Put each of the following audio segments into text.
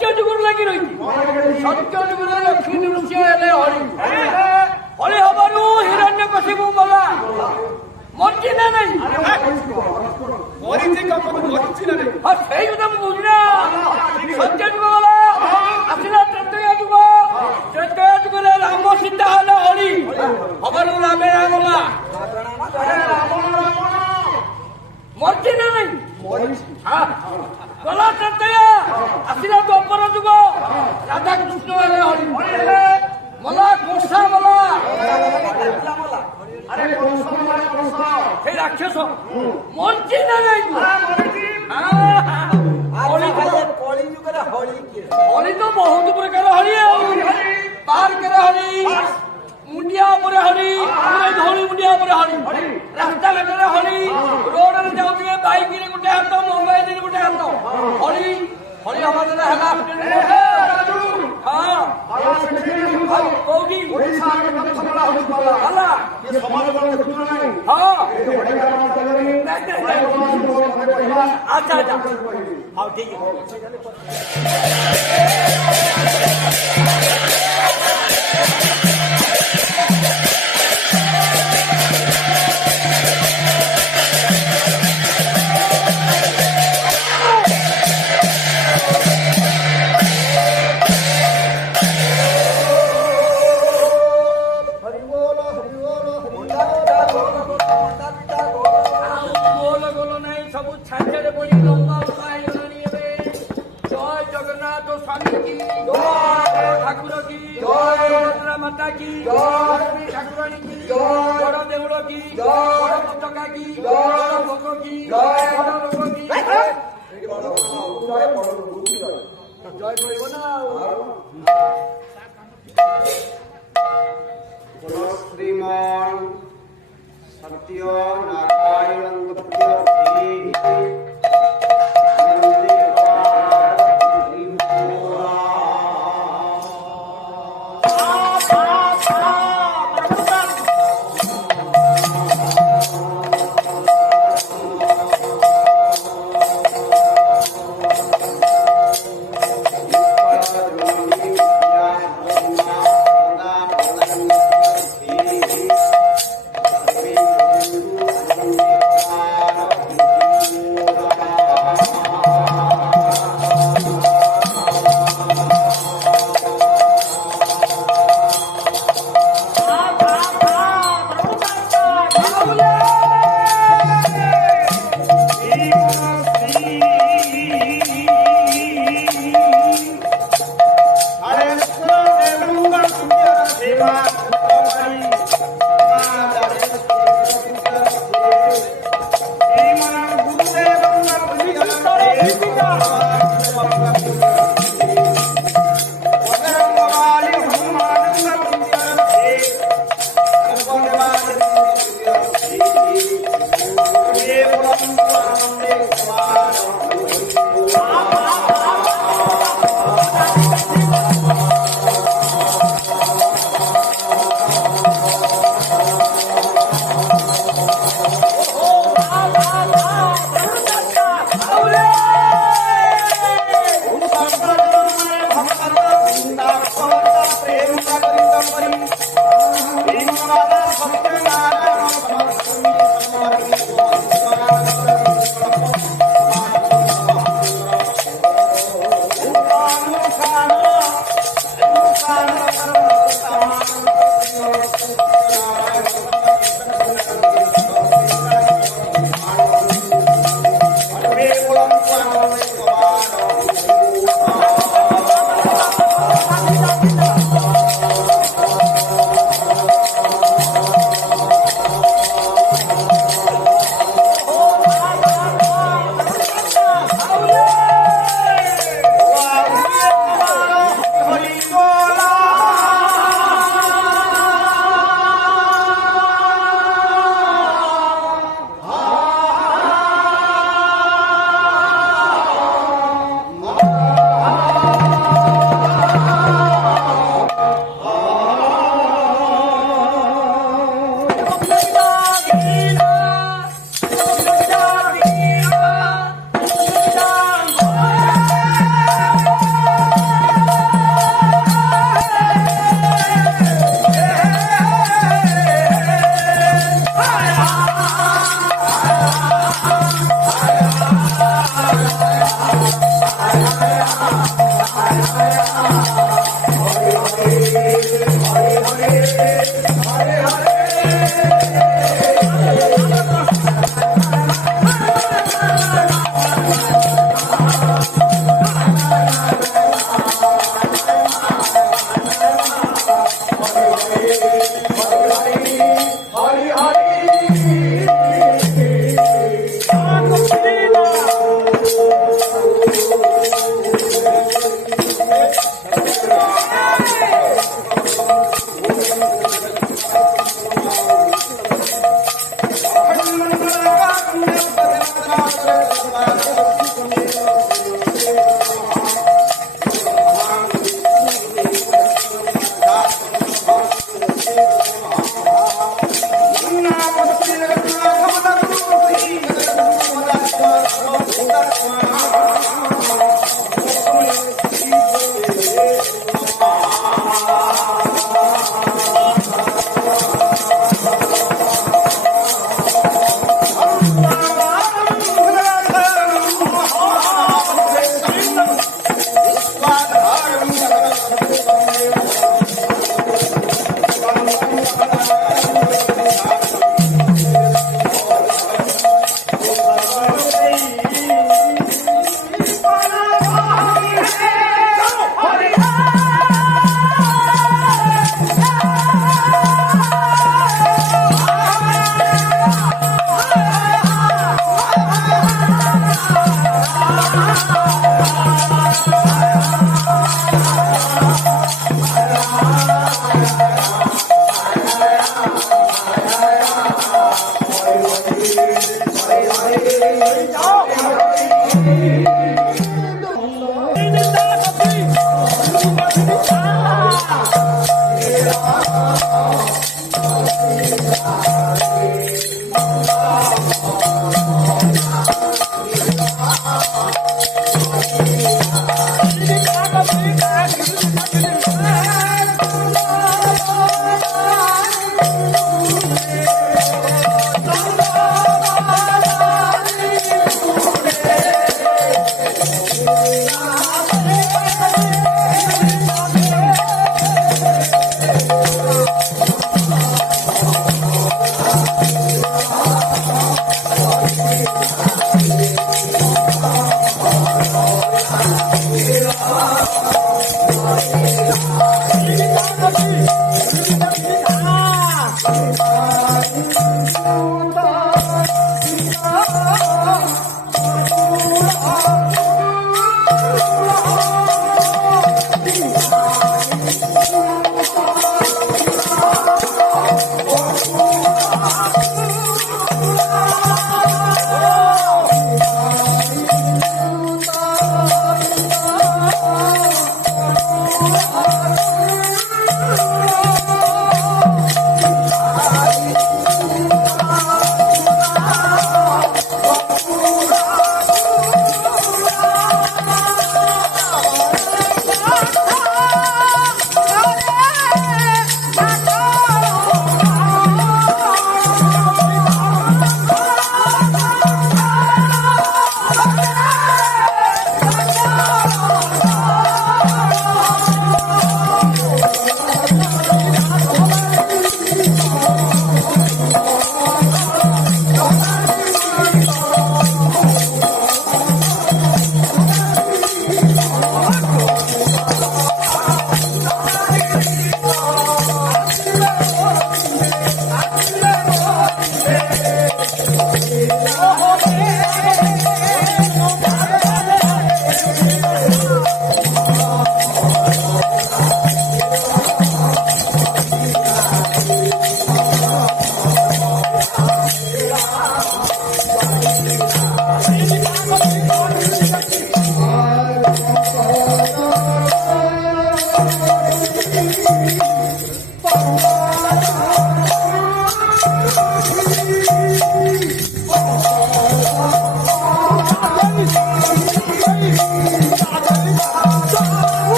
ସତ୍ୟ ଯୁଗରୁ ଲାଗି ରହିଛି। ସତ୍ୟ ଯୁଗରେ ଲକ୍ଷ୍ମୀ ନୃସିଂହ ହେଲେ ହରି। ହରି ହବାରୁ ହିରଣ୍ୟକଶିପୁ ମଲା। ମରିଛି ନା ନାଇଁ? ହଁ ସେଇ କଥା ମୁଁ କହୁଛି ନା। ସତ୍ୟ ଯୁଗ ଗଲା, ଆସିଲା ତ୍ରେତୟା ଯୁଗ। ତ୍ରେତୟା ଯୁଗରେ ରାମ ସୀତା ହେଲେ ହରି ହବାରୁ ରାମେ ଗଲା। ମରିଛି ନା ନାଇଁ? ଗଲା ତ୍ରେତୟା, ଆସିଲା ଦ୍ୱାପର ଯୁଗ। ରାଧାକୃଷ୍ଣ ହେଲେ ହରି ମଲା। କଂସା ମଲା। সেই রাক্ষস মরছি না নাই? হরি তো বহুত প্রকার হরি। পার্কের হরি, মুন্ডিয়া উপরে হরি, ধৌলি মুন্ডিয়া উপরে হরি, রাস্তাঘাটে হরি, রোডরে যাওয়া বাইকরে গোটে হাত, মোবাইল গোটে হাত হরি। হরি আমাদের হেলা কোটি আচ্ছা আচ্ছা হ্যাঁ ঠিক আছে। শ্রীমন সত্য নারায়ণ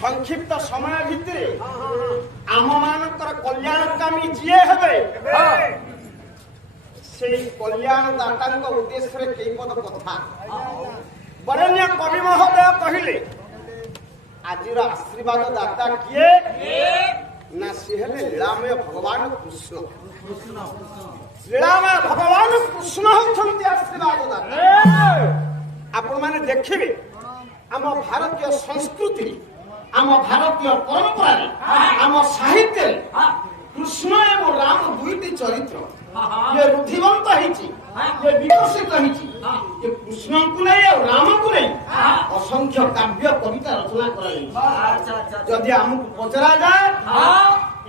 সংক্ষিপ্ত সময় ভিতরে আমমানଙ୍କର କଲ୍ୟାଣକାମୀ ଯିଏ ହେବେ সেই କଲ୍ୟାଣଦାତାଙ୍କ ଉଦ୍ଦେଶ୍ୟରେ କେଇ ପଦ କଥା ବରେଣ୍ୟ କବି ମହୋଦୟ କହିଲେ ଆଜିର ଆଶୀର୍ବାଦ ଦାତା କିଏ ନା ସେ ହେଲେ ଲୀଳାମୟ ଭଗବାନ କୃଷ୍ଣ। ଲୀଳାମୟ ଭଗବାନ କୃଷ୍ଣ ହେଉଛନ୍ତି ଆଶୀର୍ବାଦ ଦାତା। ଆପଣମାନେ ଦେଖିବେ ଆମ ଭାରତୀୟ ସଂସ୍କୃତି ଆମ ଭାରତୀୟ ପରମ୍ପରାରେ ଆମ ସାହିତ୍ୟରେ କୃଷ୍ଣ ଏବଂ ରାମ ଦୁଇଟି ଚରିତ୍ର ଇଏ ରୁଦ୍ଧିବନ୍ତ ହେଇଛି, ଇଏ ବିକଶିତ ହେଇଛି। ଏ କୃଷ୍ଣଙ୍କୁ ନେଇ ଆଉ ରାମକୁ ନେଇ ଅସଂଖ୍ୟ କାବ୍ୟ କବିତା ରଚନା କରାଯାଇଛି। ଯଦି ଆମକୁ ପଚରାଯାଏ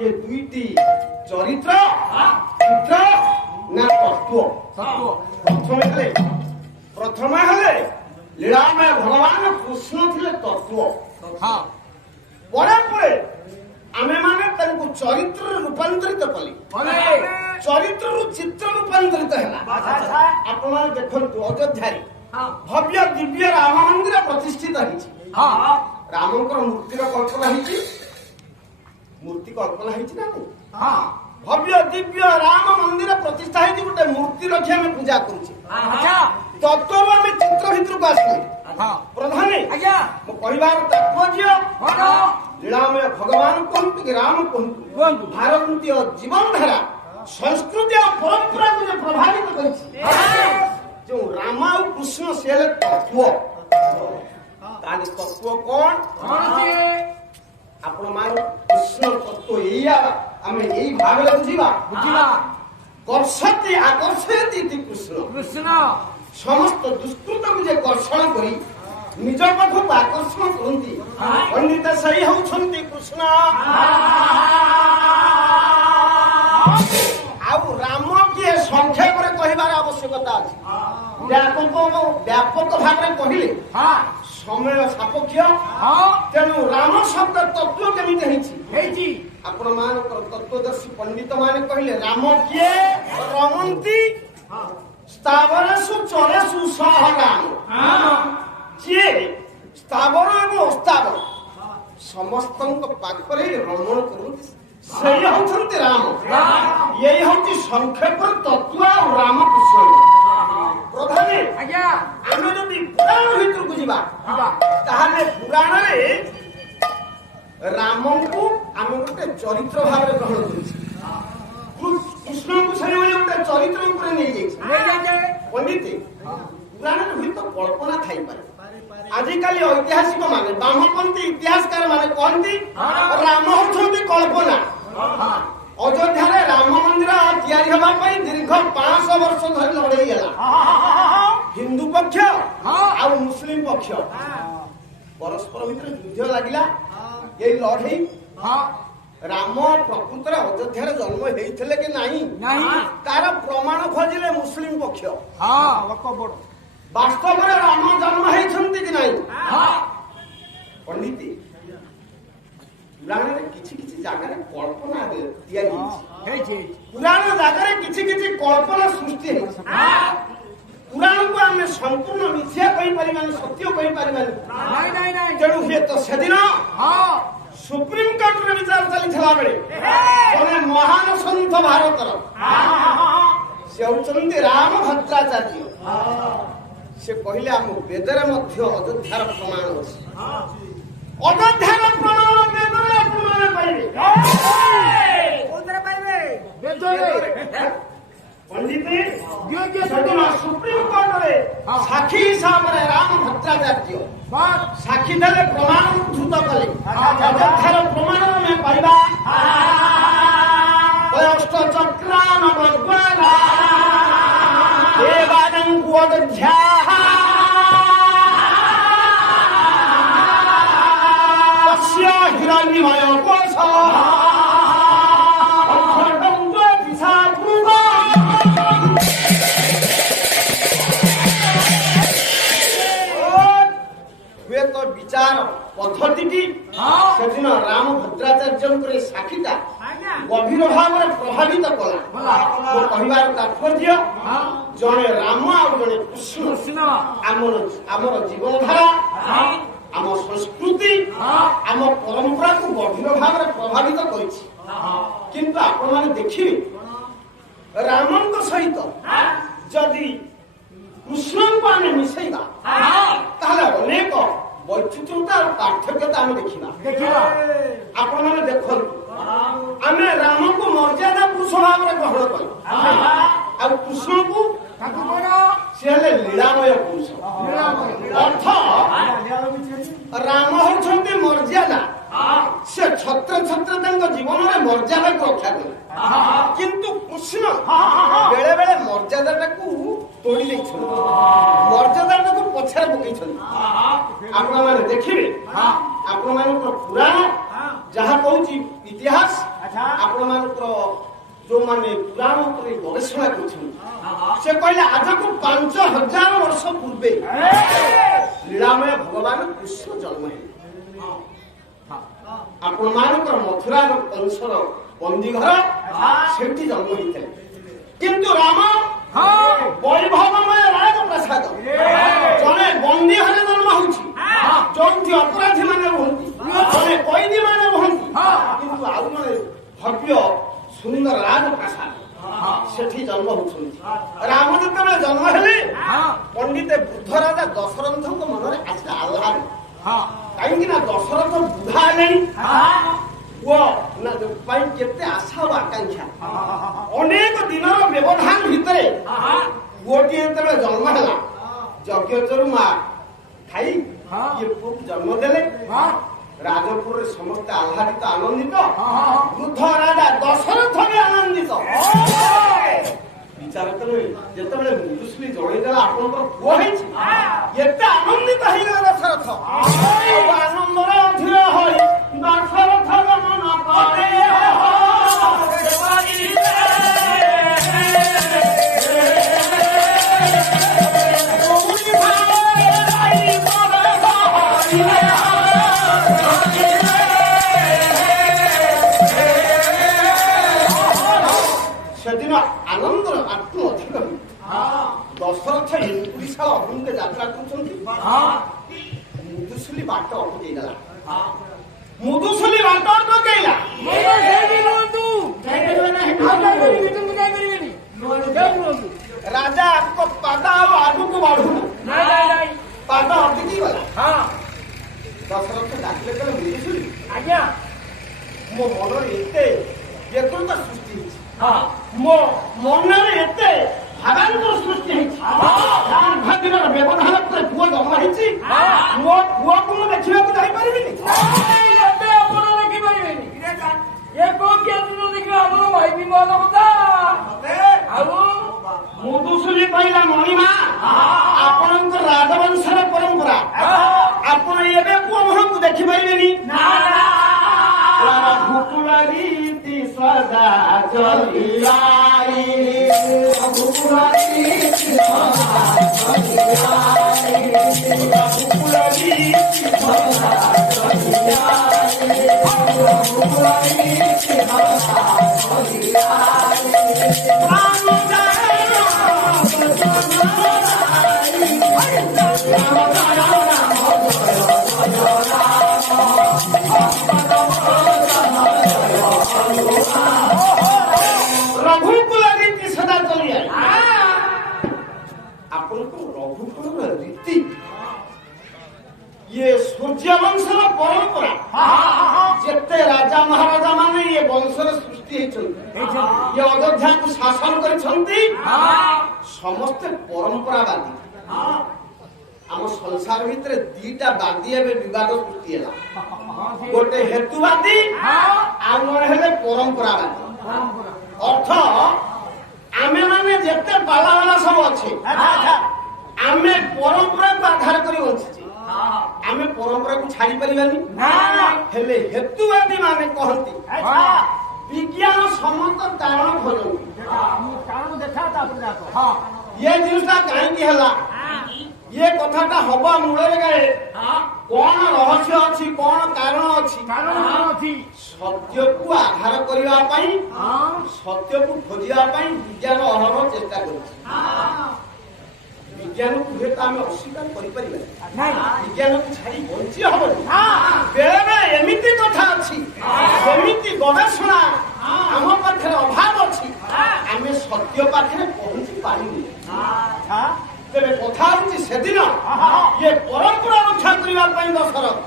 ଏ ଦୁଇଟି ଚରିତ୍ର ଚିତ୍ର ନା ତତ୍ତ୍ୱ, ପ୍ରଥମେ ହେଲେ ଲୀଳାମୟ ଭଗବାନ କୃଷ୍ଣ ଥିଲେ ତତ୍ତ୍ୱ। ପରେ ପରେ ଆମେ ମାନେ ତାଙ୍କୁ ଚରିତ୍ରରେ ରୂପାନ୍ତରିତ କଲେ, ଚରିତ୍ରରୁ ଚିତ୍ର ରୂପାନ୍ତରିତ ହେଲା। ଆପଣମାନେ ଦେଖନ୍ତୁ ଅଯୋଧ୍ୟାରେ ଭବ୍ୟ ଦିବ୍ୟ ରାମ ମନ୍ଦିର ପ୍ରତିଷ୍ଠିତ ହେଇଛି। ରାମଙ୍କର ମୂର୍ତ୍ତିର କଳ୍ପନା ହେଇଛି, ମୂର୍ତ୍ତି କଳ୍ପନା ହେଇଛି ନା ଭବ୍ୟ ଦିବ୍ୟ ରାମ ମନ୍ଦିର ପ୍ରତିଷ୍ଠା ହେଇଛି। ଗୋଟେ ମୂର୍ତ୍ତି ରଖି ଆମେ ପୂଜା କରୁଛେ, ତତ୍ତ୍ୱରୁ ଆମେ ଚିତ୍ର ଭିତରକୁ ଆସିଲେ। ପ୍ରଧାନୀ ମୁଁ କହିବାର ତାତ୍ପର୍ଯ୍ୟ ଲୀଳାମୟ ଭଗବାନ କୁହନ୍ତୁ କି ରାମ କୁହନ୍ତୁ, ଭାରତୀୟ ଜୀବନଧାରା ସଂସ୍କୃତି ଆଉ ପରମ୍ପରାକୁ ଯେ ପ୍ରଭାବିତ କରିଛି, ଯୋଉ ରାମ ଆଉ କୃଷ୍ଣ ସେ ହେଲେ ତତ୍ତ୍ୱ। ତାହେଲେ ତତ୍ତ୍ୱ କଣ? ଆପଣ ମାନେ କୃଷ୍ଣ ତତ୍ତ୍ୱ ଏଇଆ ଆମେ ଏଇ ଭାବରେ ବୁଝିବା। କର୍ଷତି ଆକର୍ଷୟତି କୃଷ୍ଣ, ସମସ୍ତ ଦୁଷ୍କୃତକୁ ଯେ କର୍ଷଣ କରି ନିଜ ପାଖକୁ ଆକର୍ଷଣ କରନ୍ତି ପଣ୍ଡିତ ସେଇ ହେଉଛନ୍ତି କୃଷ୍ଣ। ଆଉ ରାମ କିଏ ସଂକ୍ଷେପରେ କହିବାର ଆବଶ୍ୟକତା ଅଛି। ବ୍ୟାପକ ଭାବରେ କହିଲେ ସମୟ ସାପେକ୍ଷ, ତେଣୁ ରାମ ଶବ୍ଦ ତତ୍ତ୍ୱ କେମିତି ହେଇଛି ଆପଣ ମାନଙ୍କର ତତ୍ତ୍ୱଦର୍ଶୀ ପଣ୍ଡିତ ମାନେ କହିଲେ ରାମ କିଏ? ରମନ୍ତି ସ୍ଥାବରେଷୁ ଚରେଷୁ ସହ ରାମ, ଯିଏ ସ୍ଥାବର ଏବଂ ଅସ୍ଥାବର ସମସ୍ତଙ୍କ ପାଖରେ ରମଣ କରନ୍ତି, ସେଇ ହଉଛନ୍ତି ରାମ। ଏଇ ହଉଛି ସଂକ୍ଷେପର ତତ୍ତ୍ୱ ଆଉ ରାମକୃଷ୍ଣ। ପ୍ରଧାନୀ ଆମେ ଯଦି ପୁରାଣ ଭିତରକୁ ଯିବା ତାହେଲେ ପୁରାଣରେ ରାମଙ୍କୁ ଆମେ ଗୋଟେ ଚରିତ୍ର ଭାବରେ ଗ୍ରହଣ କରିଛୁ, କୃଷ୍ଣଙ୍କୁ ସେଇଭଳି ଗୋଟେ ଚରିତ୍ର ଉପରେ ନେଇଯାଇଛି। ପଣ୍ଡିତ ପୁରାଣରେ ହୁଏତ କଳ୍ପନା ଥାଇପାରେ। ଆଜିକାଲି ଐତିହାସିକ ମାନେ ବାମପନ୍ଥୀ ଇତିହାସକାର ମାନେ କହନ୍ତି ରାମ ହଉଛନ୍ତି କଳ୍ପନା। ଅଯୋଧ୍ୟାରେ ରାମ ମନ୍ଦିର ତିଆରି ହେବା ପାଇଁ ଦୀର୍ଘ 500 ବର୍ଷ ଧରି ଲଢେଇ ହେଲା। ହିନ୍ଦୁ ପକ୍ଷ ଆଉ ମୁସଲିମ ପକ୍ଷ ପରସ୍ପର ଭିତରେ ଯୁଦ୍ଧ ଲାଗିଲା। ଏଇ ଲଢେଇ ହଁ ରାମ ପ୍ରକୃତରେ ଅଯୋଧ୍ୟାରେ ଜନ୍ମ ହେଇଥିଲେ କି ନାହିଁ ନାହିଁ ତାର ପ୍ରମାଣ ଖୋଜିଲେ ମୁସଲିମ ପକ୍ଷ। ହଁ ବାସ୍ତବରେ ରାମ ଜନ୍ମ ହେଇଛନ୍ତି କି ନାହିଁ? ହଁ ପଣ୍ଡିତ ପୁରାଣରେ କିଛି କିଛି ଜାଗାରେ କଳ୍ପନା ତିଆରି ହେଇଛି। ହେଇଛି ପୁରାଣ ଜାଗାରେ କିଛି କିଛି କଳ୍ପନା ସୃଷ୍ଟି ହେଇଛି। ପୁରାଣକୁ ଆମେ ସମ୍ପୂର୍ଣ୍ଣ ମିଥ୍ୟା କହିପାରିବାନି, ସତ୍ୟ କହିପାରିବାନି। ନାଇଁ ନାଇଁ ନାଇଁ ତେଣୁ ହୁଏତ ସେଦିନ ହଁ ସୁପ୍ରିମକୋର୍ଟରେ ବିଚାର ଚାଲିଥିଲା ବେଳେ ଜଣେ ମହାନ ସନ୍ଥ ଭାରତର ସେ ହଉଛନ୍ତି ରାମ ଭଦ୍ରାଚାର୍ଯ୍ୟ। ସେ କହିଲେ ଆମ ବେଦରେ ମଧ୍ୟ ଅଯୋଧ୍ୟାର ପ୍ରମାଣ ଅଛି। ଅଯୋଧ୍ୟାର ପ୍ରମାଣ ବେଦରେ ଆପଣମାନେ ପାଇବେ। କୋଉଥିରେ ପାଇବେ? ବେଦରେ ପଣ୍ଡିତ ଦିଅ ସେଦିନ ସୁପ୍ରିମକୋର୍ଟରେ ସାକ୍ଷୀ ହିସାବରେ ରାମ ଭଦ୍ରାଚାର୍ଯ୍ୟ ସାକ୍ଷୀ ଦେଲେ, ପ୍ରମାଣ ଉଦ୍ଧୃତ କଲେ। ଅଯୋଧ୍ୟାର ପ୍ରମାଣ ଆମେ ପାଇବା ଅଷ୍ଟଚକ୍ରାନ ଭଗବାନ ଦେବାନଙ୍କୁ ଅଯୋଧ୍ୟା ହିରଣ୍ୟମୟ କୋଶ ହୁଏତ ବିଚାର ପଦ୍ଧତିଟି ସେଦିନ ରାମ ଭଦ୍ରାଚାର୍ଯ୍ୟଙ୍କର ସାକ୍ଷୀଟା ଗଭୀର ଭାବରେ ପ୍ରଭାବିତ କଲା। ମୋ କହିବାର ତାତ୍ପର୍ଯ୍ୟ ଜଣେ ରାମ ଆଉ ଜଣେ କୃଷ୍ଣ ଆମର ଜୀବନଧାରା, ଆମ ସଂସ୍କୃତି, ଆମ ପରମ୍ପରାକୁ ଗଭୀର ଭାବରେ ପ୍ରଭାବିତ କରିଛି। କିନ୍ତୁ ଆପଣମାନେ ଦେଖିବେ ରାମଙ୍କ ସହିତ ଯଦି କୃଷ୍ଣଙ୍କୁ ଆମେ ମିଶେଇବା ତାହେଲେ ଅନେକ ବୈଚିତ୍ରତା ଆଉ ପାର୍ଥକ୍ୟତା ଆମେ ଦେଖିବା। ଆପଣମାନେ ଦେଖନ୍ତୁ, ଆମେ ରାମକୁ ମର୍ଯ୍ୟାଦା ପୁରୁଷ ଭାବରେ ଗ୍ରହଣ କରୁ, ଆଉ କୃଷ୍ଣଙ୍କୁ ସେ ହେଲେ ଲୀଳାମୟ ପୁରୁଷ। ଅର୍ଥ ରାମ ହଉଛନ୍ତି ମର୍ଯ୍ୟାଦା, ସେ ଛତ୍ରଛତ୍ର ତାଙ୍କ ଜୀବନରେ ମର୍ଯ୍ୟାଦାକୁ ରକ୍ଷା କଲେ। କିନ୍ତୁ କୃଷ୍ଣ ବେଳେ ବେଳେ ମର୍ଯ୍ୟାଦାଟାକୁ ତୋଳି ଦେଇଛନ୍ତି, ମର୍ଯ୍ୟାଦାଟାକୁ ପଛରେ ପକେଇଛନ୍ତି। ଆପଣମାନେ ଦେଖିବେ, ଆପଣମାନଙ୍କର ପୁରାଣ ଯାହା କହୁଛି ଇତିହାସ, ଆପଣମାନଙ୍କର ଯୋଉମାନେ ପୁରାଣ ଉପରେ ଗବେଷଣା କରୁଛନ୍ତି ସେ କହିଲେ ଆଜକୁ 5000 ବର୍ଷ ପୂର୍ବେ ଲୀଳାମୟ ଭଗବାନ କୃଷ୍ଣ ଜନ୍ମ ହେଲେ। ଆପଣମାନଙ୍କର ମଥୁରାର କଂସର ବନ୍ଦୀ ଘର ସେଠି ଜନ୍ମ ହେଇଥିଲେ। କିନ୍ତୁ ରାମ ବୈଭବମୟ ରାଜପ୍ରାସାଦ, ଜଣେ ବନ୍ଦୀ ଘରେ ଜନ୍ମ ହଉଛି, ଯୋଉଠି ଅପରାଧୀ ମାନେ ରୁହନ୍ତି, ଜଣେ କଏଦୀ ମାନେ ରୁହନ୍ତି, କିନ୍ତୁ ଆଉ ଜଣେ ଭବ୍ୟ ସୁନ୍ଦର ରାଜପ୍ରାସାଦ ସେଠି ଜନ୍ମ ହଉଛନ୍ତି। ରାମ ଯେତେବେଳେ ଜନ୍ମ ହେଲେ ପଣ୍ଡିତ ବୃଦ୍ଧ ରାଜା ଦଶରଥଙ୍କ ମନରେ ଆସିଲା ଆହ୍ଲାଦ। କାହିଁକି ନା ଦଶରଥ ବୁଢା ହେଲେଣି, ପୁଅ ନା ପାଇଁ କେତେ ଆଶା ଓ ଆକାଂକ୍ଷା। ଅନେକ ଦିନର ବ୍ୟବଧାନ ଭିତରେ ପୁଅଟିଏ ଯେତେବେଳେ ଜନ୍ମ ହେଲା, ଯଜ୍ଞଚରୁ ମା ଖାଇ ଇଏ ପୁଅକୁ ଜନ୍ମ ଦେଲେ। ରାଜପୁରରେ ସମସ୍ତେ ଆହ୍ଲାଦିତ, ଆନନ୍ଦିତ। ବୃଦ୍ଧ ରାଜା ଦଶରଥ ବି ଆନନ୍ଦିତ। ବିଚାର କଲେ ଯେତେବେଳେ ମୁଦୁଶ୍ରୀ ଜଣେଇଦେଲା ଆପଣଙ୍କର ପୁଅ ହେଇଛି, ଏତେ ଆନନ୍ଦିତ ହେଇଗଲା ଦଶରଥ। ଆନନ୍ଦରେ ଅଧୀର ହୋଇ ଦଶରଥ ଗମନ କଲେ। ସେଦିନ ଆନନ୍ଦର ଆତ୍ମ ଅଧିକ ଦଶରଥ ଏକୁଡ଼ିଶାଳ ଅଭିମୁଖେ ଯାତ୍ରା କରୁଛନ୍ତି। ମୁଦୁଶୁଲି ବାଟ ଅଟକେଇଗଲା। ମୁଦୁଶୁଲି ବାଟ ଅଟକେଇଲା। ରାଜାଙ୍କ ପାଦ ଆଉ ଆଗକୁ ବଢୁନି, ପାଦ ଅଟକି ଗଲା। ଦଶରଥ ଡାକିଲେ କଲେ, ମୁଦୁଶୁଲି ଆଜ୍ଞା, ମୋ ମନରେ ଏତେ ବ୍ୟଗ୍ରତା ସୃଷ୍ଟି ହେଇଛି, ମୋ ମନରେ ଏତେ ଭାବାନ୍ତର ସୃଷ୍ଟି ହେଇଛି। ଭାବିର ବ୍ୟବଧାନ ପରେ ପୁଅ ଜନ୍ମ ହେଇଛି, ମୋ ପୁଅକୁ ମୁଁ ଦେଖିବାକୁ ଯାଇପାରିବିନି। ଏବେ ଆପଣ ଦେଖିପାରିବେନି, ଏ କୋଉ କେନ୍ଦ୍ର ଦେଖିବା ଆମର ଭାଇ ବିମାନ କଥା। ଆଉ ମୁଦୁଶୁଲି କହିଲା, ମଣିମା ଆପଣଙ୍କ ରାଜବଂଶର ପରମ୍ପରା, ଆପଣ ଏବେ ପୁଅ ମୁହଁକୁ ଦେଖିପାରିବେନି। ରଘୁକୁଳ ରୀତି ସଦା ଚଳି ଆପଣଙ୍କ ରଘୁକୁଳର ରୀତି ଇଏ ସୂର୍ଯ୍ୟ ବଂଶର ପରମ୍ପରା ଯେତେ ରାଜା ମହାରାଜା ମାନେ ଇଏ ବଂଶର ସୃଷ୍ଟି ହେଇଛନ୍ତି ଇଏ ଅଯୋଧ୍ୟାକୁ ଶାସନ କରିଛନ୍ତି ସମସ୍ତେ ପରମ୍ପରାବାଦୀ ଆମ ସଂସାର ଭିତରେ ଦିଟା ବାଦୀ ଏବେ ବିବାଦ ସୃଷ୍ଟି ହେଲା ଗୋଟେ ହେତୁବାଦୀ ଆଉ ଜଣେ ହେଲେ ପରମ୍ପରାବାଦୀ ଅର୍ଥ ଆମେ ମାନେ ଯେତେ ପାଲାବାଲା ସବୁ ଅଛେ ଆମେ ପରମ୍ପରାକୁ ଆଧାର କରି ବଞ୍ଚିଛେ ଆମେ ପରମ୍ପରାକୁ ଛାଡି ପାରିବାନି ହେଲେ ହେତୁବାଦୀ ମାନେ କହନ୍ତି ବିଜ୍ଞାନ ସମ୍ମତ କାରଣ ଖୋଜନ୍ତି ଇଏ ଜିନିଷଟା କାହିଁକି ହେଲା ଇଏ କଥାଟା ହବା ମୂଳରେ ଗାଏ କଣ ରହସ୍ୟ ଅଛି କଣ କାରଣ ଅଛି ସତ୍ୟକୁ ଆଧାର କରିବା ପାଇଁ ସତ୍ୟକୁ ଖୋଜିବା ପାଇଁ ବିଜ୍ଞାନ ଅହରହ ଚେଷ୍ଟା କରୁଛି ବିଜ୍ଞାନକୁ ହୁଏତ ଆମେ ଅସ୍ୱୀକାର କରିପାରିବା ବିଜ୍ଞାନକୁ ଛାଡି ବଞ୍ଚି ହବନି ବେଳେ ବେଳେ ଏମିତି କଥା ଅଛି ଏମିତି ଗବେଷଣା ଆମ ପାଖରେ ଅଭାବ ଅଛି ଆମେ ସତ୍ୟ ପାଖରେ ପହଞ୍ଚି ପାରିବୁ ତେବେ କଥା ହଉଛି ସେଦିନ ଇଏ ପରମ୍ପରା ରକ୍ଷା କରିବା ପାଇଁ ଦଶରଥ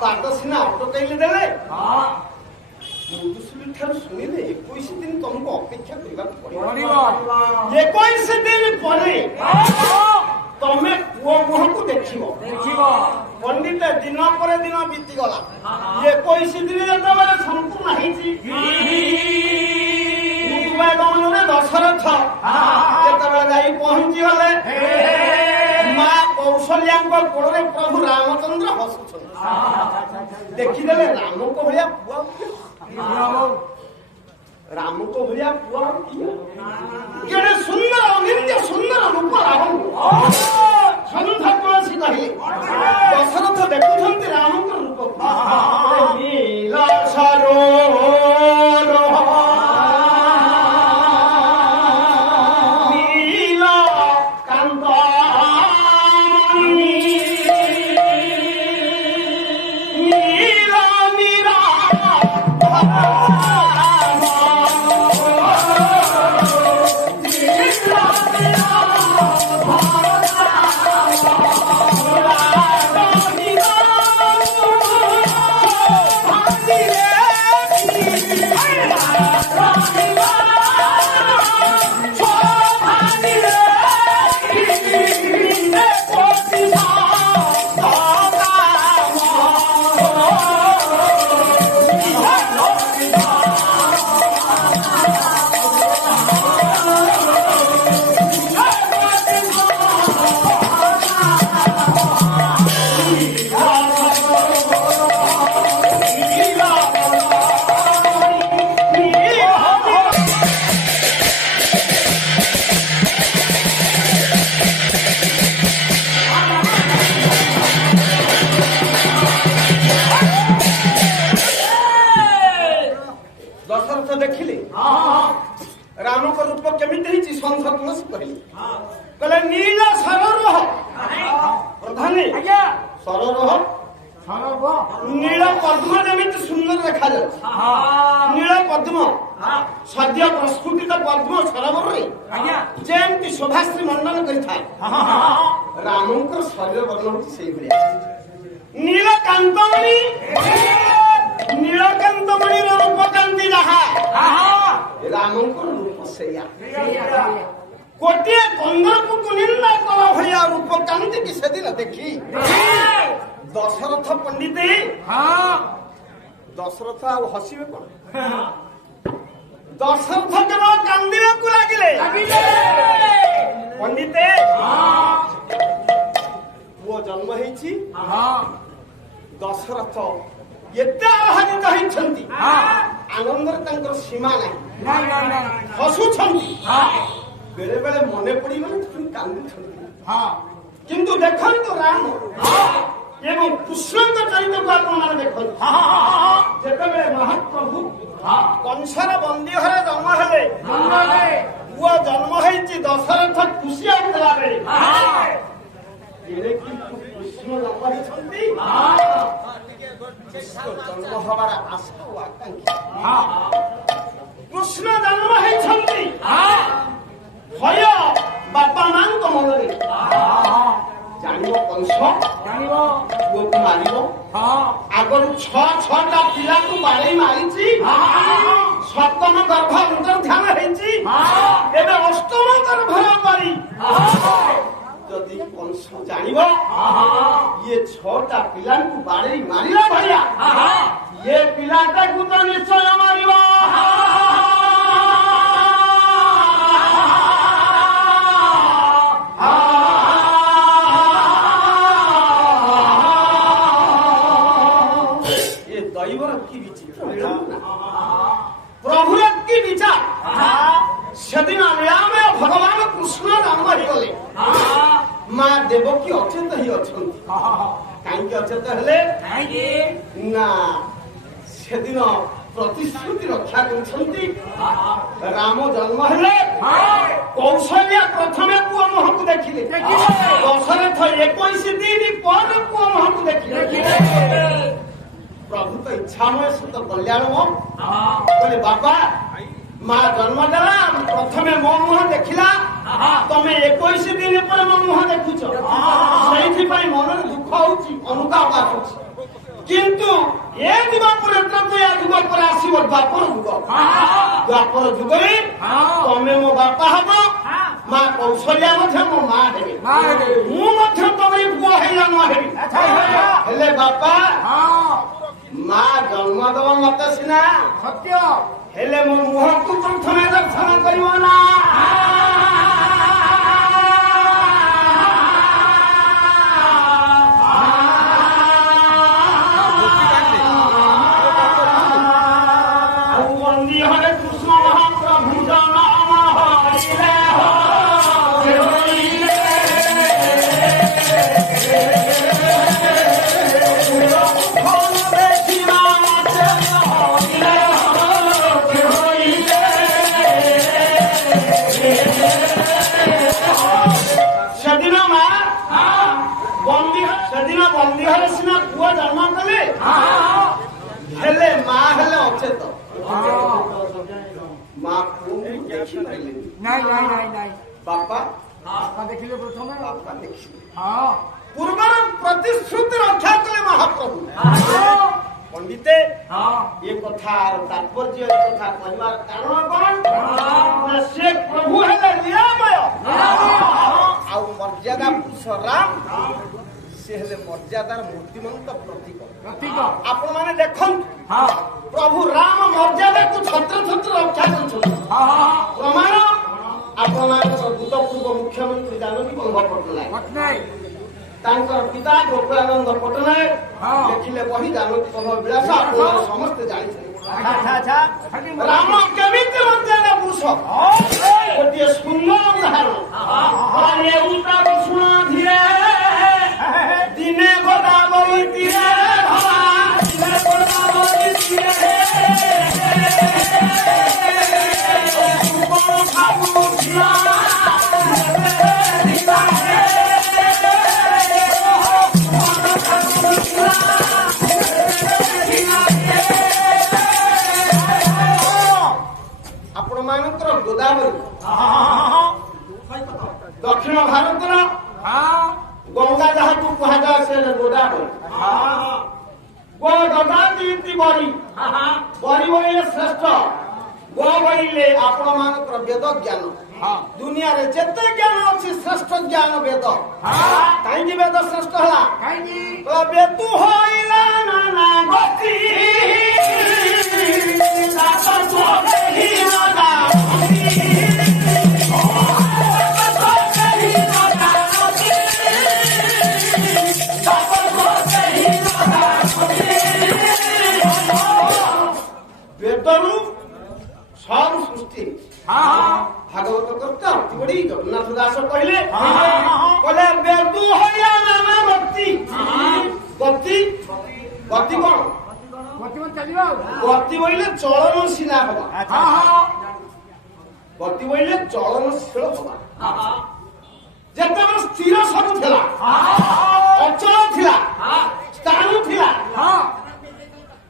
ପାଦ ସିନା ଅଟକାଇଲେ ଦେଲେ ମଧୁସୂଦନ ଠାରୁ ଶୁଣିଲେ 21 ଦିନ ତମକୁ ଅପେକ୍ଷା କରିବାକୁ ପଡିବ 21 ଦିନ ପରେ ତମେ ପୁଅ ମୁହଁକୁ ଦେଖିବ ପଣ୍ଡିତ ଦିନ ପରେ ଦିନ ବିତିଗଲା 21 ଦିନ ଯେତେବେଳେ ସମ୍ପୂର୍ଣ୍ଣ ହେଇଛି ଦଶରଥ ଯେତେବେଳେ ଯାଇ ପହଞ୍ଚିଗଲେ ମା କୌଶଲ୍ୟାଙ୍କ କୋଳରେ ପ୍ରଭୁ ରାମଚନ୍ଦ୍ର ହସୁଛନ୍ତି ଦେଖିଦେଲେ ରାମଙ୍କ ଭଳିଆ ପୁଅ ରାମଙ୍କ ଭଳିଆ ପୁଅ କେଡ଼େ ସୁନ୍ଦର ଅନିନ୍ଦ୍ୟ ସୁନ୍ଦର ରୂପ ରାମ ସନ୍ଥ ତୁଳସୀ କହିଲେ ଦଶରଥ ଦେଖୁଛନ୍ତି ରାମଙ୍କ ରୂପକୁ ନୀଳ ସରୋବର नील पद्म जमीती सुंदर देखा नील पद्म सद्य प्रस्फुटित पद्म सरोवर जमी शोभाश्री मंडन कर रामंकर शरीर वर्ण हो नीलकांतमणि नीलकांतमणि रूपकांति जहा रामंकर रूप से गोटे कंदर को निंदा कला भैया रूपकांति की सेदिन देखी दशरथ पंडित दशरथ आ हसवे कौन दशरथ केवल कांदे को लगिले पंडित पुओ जन्म होईछि दशरथ एते आह्लादित होइछंती ଆନନ୍ଦରେ ତାଙ୍କର ସୀମା ନାହିଁ ନାଇଁ ନାଇଁ ନାଇଁ ହସୁଛନ୍ତି ହଁ ବେଳେ ବେଳେ ମନେ ପଡିଗଲେ ପୁଣି କାନ୍ଦୁଛନ୍ତି ହଁ କିନ୍ତୁ ଦେଖନ୍ତୁ ରାମ ଏବଂ କୃଷ୍ଣଙ୍କ ଚରିତ୍ରକୁ ଆପଣମାନେ ଦେଖନ୍ତୁ ଯେତେବେଳେ ମହାପ୍ରଭୁ କଂସର ବନ୍ଦୀ ଘରେ ଜନ୍ମ ହେଲେ ପୁଅ ଜନ୍ମ ହେଇଛି ଦଶରଥ ଖୁସି ହେଉଥିଲା ବେଳେ ଏଣେ କିନ୍ତୁ କୃଷ୍ଣ ଜନ୍ମ ହେଇଛନ୍ତି ଜନ୍ମ ହବାର ଆଶା ଓ ଆକାଂକ୍ଷା କୃଷ୍ଣ ଜନ୍ମ ହେଇଛନ୍ତି ଭୟ ବାପା ମାଙ୍କ ମନରେ ଜାଣିବ କଂସ ଜାଣିବ ପୁଅକୁ ମାରିବ ହଁ ଆଗରୁ ଛଅଟା ପିଲାକୁ ବାଡ଼େଇ ମାରିଛି ସପ୍ତମ ଗର୍ଭ ଅନ୍ତର୍ଧ୍ୟାନ ହେଇଛି ଏବେ ଅଷ୍ଟମ ଗର୍ଭ କରି ଯଦି କଂସ ଜାଣିବ ଇଏ 6ଟା ପିଲାଙ୍କୁ ବାଡ଼େଇ ମାରିଲା ଭଳିଆ ଇଏ ପିଲାଟାକୁ ତ ନିଶ୍ଚୟ ମାରିବ প্রভুর কি বিচার সেদিন রামে ভগবান কৃষ্ণ জন্ম হয়ে মা দেবকী অচেত হয়ে অଛନ୍ତି কাହିଁକି ଅଚେତ ହେଲେ ନା ସେଦିନ ପ୍ରତିଶ୍ରୁତି ରକ୍ଷା କରିଛନ୍ତି ରାମ ଜନ୍ମ ହେଲେ କୌଶଲ୍ୟା ପ୍ରଥମେ ପୁଅ ମୁହଁକୁ ଦେଖିଲେ ଦଶରଥ 21 ଦିନ ପରେ ପୁଅ ମୁହଁକୁ ଦେଖିଲେ ପ୍ରଭୁ ତ ଇଚ୍ଛାମୟ ସତ କଲ୍ୟାଣମୟ କହିଲେ ବାପା ମା ଜନ୍ମ ଦେଲା ପ୍ରଥମେ ମୋ ମୁହଁ ଦେଖିଲା ତମେ 21 ଦିନ ପରେ ମୋ ମୁହଁ ଦେଖୁଛ ସେଇଥିପାଇଁ ମନରେ ଦୁଃଖ ହଉଛି ଅନୁତାପ ଆସୁଛି କିନ୍ତୁ ଏ ଯୁଗ ପରେ ଏ ଯୁଗ ପରେ ଆସିବ ଦ୍ୱାପର ଯୁଗ ଦ୍ୱାପର ଯୁଗରେ ତମେ ମୋ ବାପା ହବ ମା କୌଶଲ୍ୟା ମଧ୍ୟ ମୋ ମା ହେବେ ମୁଁ ମଧ୍ୟ ତମେ ପୁଅ ହେଇଲା ନ ହେବି ହେଲେ ବାପା ମା ଜନ୍ମ ଦେବ ମତେ ସିନା ସତ୍ୟ ହେଲେ ମୋ ମୁହଁକୁ ପ୍ରଥମେ ଦର୍ଶନ କରିବ ନା ଆଉ ବନ୍ଦୀ ହରେ କୃଷ୍ଣ ମହାପ୍ରଭୁ ଜନ୍ମ ହରିଲେ ସେଦିନ ବନ୍ଦୀ ଘରେ ସିନା ପୁଅ ଜନ୍ମ କଲେ ହେଲେ ମା ହେଲେ ଅଚେତ ମା ପୁଅକୁ ଦେଖିପାରିଲେନି ନାଇଁ ନାଇଁ ନାଇଁ ନାଇଁ ବାପା ଦେଖିଲେ ପ୍ରଥମେ ବାପା ଦେଖିଲେ ହଁ ପୂର୍ବରୁ ପ୍ରତିଶ୍ରୁତି ରକ୍ଷା କଲେ ମହାପ୍ରଭୁ ପଣ୍ଡିତେ ଏ କଥାର ତାତ୍ପର୍ଯ୍ୟ ଏ କଥା କହିବାର କାରଣ କଣ ସେ ପ୍ରଭୁ ହେଲେ ନିରାମୟ ଆଉ ମର୍ଯ୍ୟାଦା ପୁରୁଷ ରାମ ସେ ହେଲେ ମର୍ଯ୍ୟାଦାର ମୂର୍ତ୍ତିମନ୍ତ ପ୍ରତୀକ ଆପଣ ମାନେ ଦେଖନ୍ତୁ ପ୍ରଭୁ ରାମ ମର୍ଯ୍ୟାଦାକୁ ଛତ୍ର ଛତ୍ର ରକ୍ଷା କରୁଛନ୍ତି ପ୍ରମାଣ ଆପଣମାନଙ୍କର ଭୂତପୂର୍ବ ମୁଖ୍ୟମନ୍ତ୍ରୀ ଜାନକୀ ବଲ୍ଲଭ ପଟ୍ଟନାୟକ ତାଙ୍କର ପିତା ଗୋକୁଳାନନ୍ଦ ପଟ୍ଟନାୟକ ଲେଖିଲେ ବହି ଜାନକୀ ବଲ୍ଲଭ ବିଳାସ ଆପଣ ସମସ୍ତେ ଜାଣିଛନ୍ତି ରାମ କେମିତି ମର୍ଯ୍ୟାଦା ପୁରୁଷ ଗୋଟିଏ ସୁନ୍ଦର ଉଦାହରଣ ଶୁଣ ଧୀରେ ଦିନେ ଗୋଦାବରୀ ତୀରେ ଆପଣ ମାନଙ୍କର ଗୋଦାବରୀ ଦକ୍ଷିଣ ଭାରତର ଗଙ୍ଗା ଯାହାକୁ କୁହାଯାଏ ସେ ଗୋଦାବରୀ ଗୋ ଦଦାତି ବରି ବରି ବଳିଲେ ଶ୍ରେଷ୍ଠ ଗୋ ବଳିଲେ ଆପଣ ମାନଙ୍କର ବେଦ ଜ୍ଞାନ ଦୁନିଆରେ ଯେତେ ଜ୍ଞାନ ଅଛି ଶ୍ରେଷ୍ଠ ଜ୍ଞାନ ବେଦ କାହିଁକି ବେଦ ଶ୍ରେଷ୍ଠ ହେଲା ବେତୁ ହଇଲା ନା ଗତି ବେଦରୁ সব সৃষ্টি ভাগবত কর্তা অতিবড়ি জগন্নাথ দাস কহিলে কলে বেদু হইয়া নানা ভক্তি গতি গতি কোন গতি বইলে চলনশীল হবা গতি বইলে চলনশীল হবা যেତେବେଳେ ସ୍ଥିର ସବୁ ଥିଲା ଅଚଳ ଥିଲା ସ୍ଥାଣୁ ଥିଲା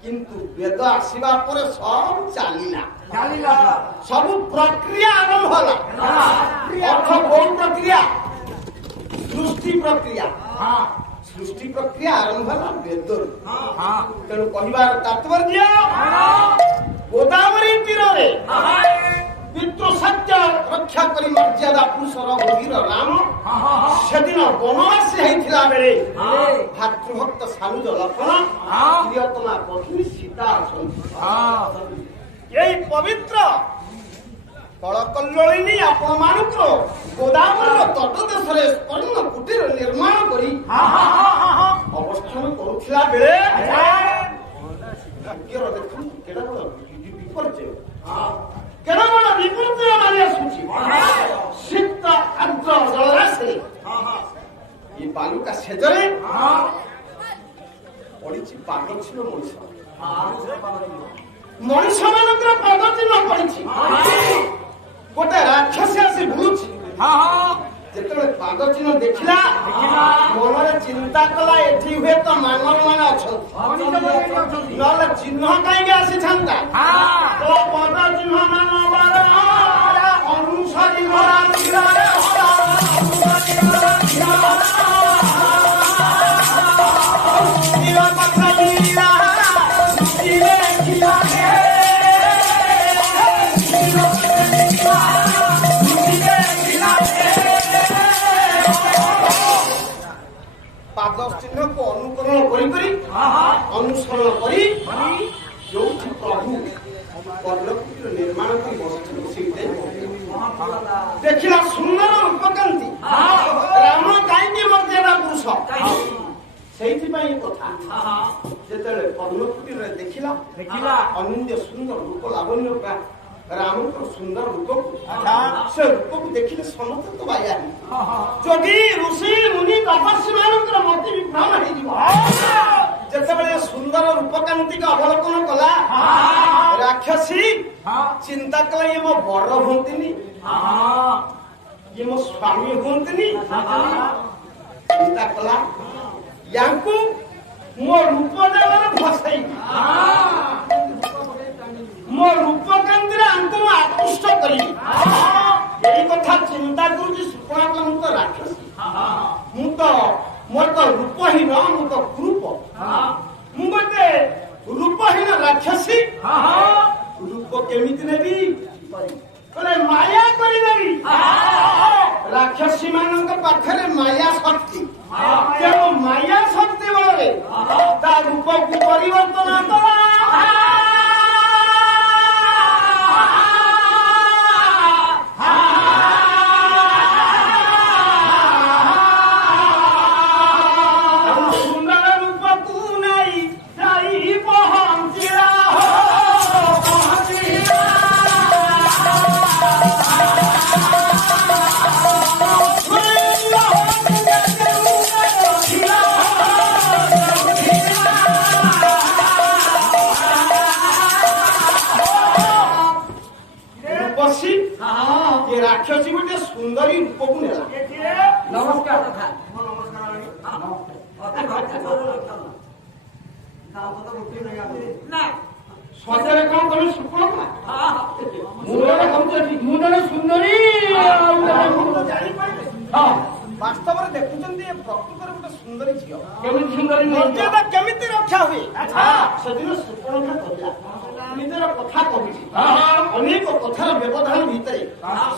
କିନ୍ତୁ ବେଦ ଆସିବା ପରେ ସବୁ ଚାଲିଲା ସବୁ ପ୍ରକ୍ରିୟା ଆରମ୍ଭ ହେଲା ଅର୍ଥ କୋଉ ପ୍ରକ୍ରିୟା ସୃଷ୍ଟି ପ୍ରକ୍ରିୟା ସୃଷ୍ଟି ପ୍ରକ୍ରିୟା ଆରମ୍ଭ ହେଲା ବେଦରୁ ତେଣୁ କହିବାର ତାତ୍ପର୍ଯ୍ୟ ଗୋଦାବରୀ ତୀରରେ ପିତୃ ସତ୍ୟ ରକ୍ଷା କରି ମର୍ଯ୍ୟାଦା ପୁରୁଷର ବୀର ରାମ ସେଦିନ ବନବାସୀ ହେଇଥିଲା ବେଳେ ଭାତୃଭକ୍ତ ସାନୁଜ ଲକ୍ଷ୍ମଣ ପ୍ରିୟତମା ପତ୍ନୀ ସୀତା ଅଛନ୍ତି ଏଇ ପବିତ୍ର କଳକଲ୍ଲୋଳିନୀ ଆପଣମାନଙ୍କୁ ଗୋଦାବରୀର ତଟ ଦେଶରେ ସ୍ୱର୍ଣ୍ଣ କୁଟୀର ନିର୍ମାଣ କରି ଅବସ୍ଥାନ କରୁଥିଲା ବେଳେ ଭାଗ୍ୟର ଦେଖନ୍ତୁ କେଡେ ବଡ଼ ବିପର୍ଯ୍ୟୟ କେଡେ ବଡ଼ ବିପର୍ଯ୍ୟୟ ମାରି ଆସୁଛି ଶୀତ ଆର୍ଦ୍ର ଜଳରାଶିରେ ଏ ବାଲୁକା ସେଜରେ ପଡିଛି ପାଦ ଚିହ୍ନ ମଣିଷ ମାନଙ୍କର ପାଦ ଚିହ୍ନ ପଡିଛି ଗୋଟେ ରାକ୍ଷସୀ ଆସି ବୁଲୁଛି ଯେତେବେଳେ ପାଦ ଚିହ୍ନ ଦେଖିଲା ମନରେ ଚିନ୍ତା କଲା ଏଠି ହୁଏତ ମାନବ ମାନେ ଅଛନ୍ତି ନହେଲେ ଚିହ୍ନ କାହିଁକି ଆସିଥାନ୍ତା ପଦ ଚିହ୍ନ ମାନବର ଅନୁସାରୀ ପାଦ ଚିହ୍ନକୁ ଅନୁକରଣ କରି ଅନୁସରଣ କରି ଯୋଉଠି ପ୍ରଭୁ ପର୍ଣ୍ଣକୁଟୀର ନିର୍ମାଣ କରି ବସିଥିଲେ ଦେଖିଲା ସୁନ୍ଦର ରୂପକାନ୍ତି ରାମ କାହିଁକି ମର୍ଯ୍ୟାଦା ପୁରୁଷ ସେଇଥିପାଇଁ କଥା ଯେତେବେଳେ ପର୍ଣ୍ଣକୁଟୀରରେ ଦେଖିଲା ଅନନ୍ୟ ସୁନ୍ଦର ରୂପ ଲାବଣ୍ୟ ରାମଙ୍କର ସୁନ୍ଦର ରୂପକୁ ସେ ରୂପକୁ ଦେଖିଲେ ସମସ୍ତେ ତ ବାୟା ଯୋଗୀ ଋଷି ମୁନି ତପସ୍ୱୀ ମାନଙ୍କର ମତି ବିଭ୍ରମ ହେଇଯିବ ଯେତେବେଳେ ସୁନ୍ଦର ରୂପକାନ୍ତିକୁ ଅବଲୋକନ କଲା ରାକ୍ଷସୀ ଚିନ୍ତା କଲା ଇଏ ମୋ ବର ହୁଅନ୍ତିନି ଇଏ ମୋ ସ୍ୱାମୀ ହୁଅନ୍ତିନି ଚିନ୍ତା କଲା ୟାଙ୍କୁ ମୋ ରୂପ ଦେବରେ ଭସାଇବି ମୋ ରୂପକାନ୍ତିରେ ଆଙ୍କୁ ମୁଁ ଆକୃଷ୍ଟ କରିବି ଏଇ କଥା ଚିନ୍ତା କରୁଛି ସୁପର୍ଣ୍ଣକା ମୁଁ ତ ରାକ୍ଷସୀ ମୋର ତ ରୂପହୀନ ମୁଁ ତ କୁରୂପ ମୁଁ ଗୋଟେ ରୂପହୀନ ରାକ୍ଷସୀ ରୂପ କେମିତି ନେବି କହିଲେ ମାୟା କରିନେବି ରାକ୍ଷସୀ ମାନଙ୍କ ପାଖରେ ମାୟା ଶକ୍ତି ତେଣୁ ମାୟା ଶକ୍ତି ବଳରେ ତା ରୂପକୁ ପରିବର୍ତ୍ତନ କଲା ରାକ୍ଷସୀ ଗୋଟେ ସୁନ୍ଦରୀ ରୂପକୁ ନେଲା ନମସ୍କାର ସତରେ କଣ କଲି ସୁପର୍ଣ୍ଣକା ମୁଣ୍ଡରେ ସୁନ୍ଦରୀ ବାସ୍ତବରେ ଦେଖୁଛନ୍ତି ଏ ପ୍ରକୃତରେ ଗୋଟେ ସୁନ୍ଦରୀ ଝିଅ କେମିତି ସୁନ୍ଦରୀ ମର୍ଯ୍ୟାଦା କେମିତି ରକ୍ଷା ହୁଏ ସେଦିନ ସୁପର୍ଣ୍ଣକା କହିଲା ନିଜର କଥା କହୁଛି ଅନେକ କଥାର ବ୍ୟବଧାନ ଭିତରେ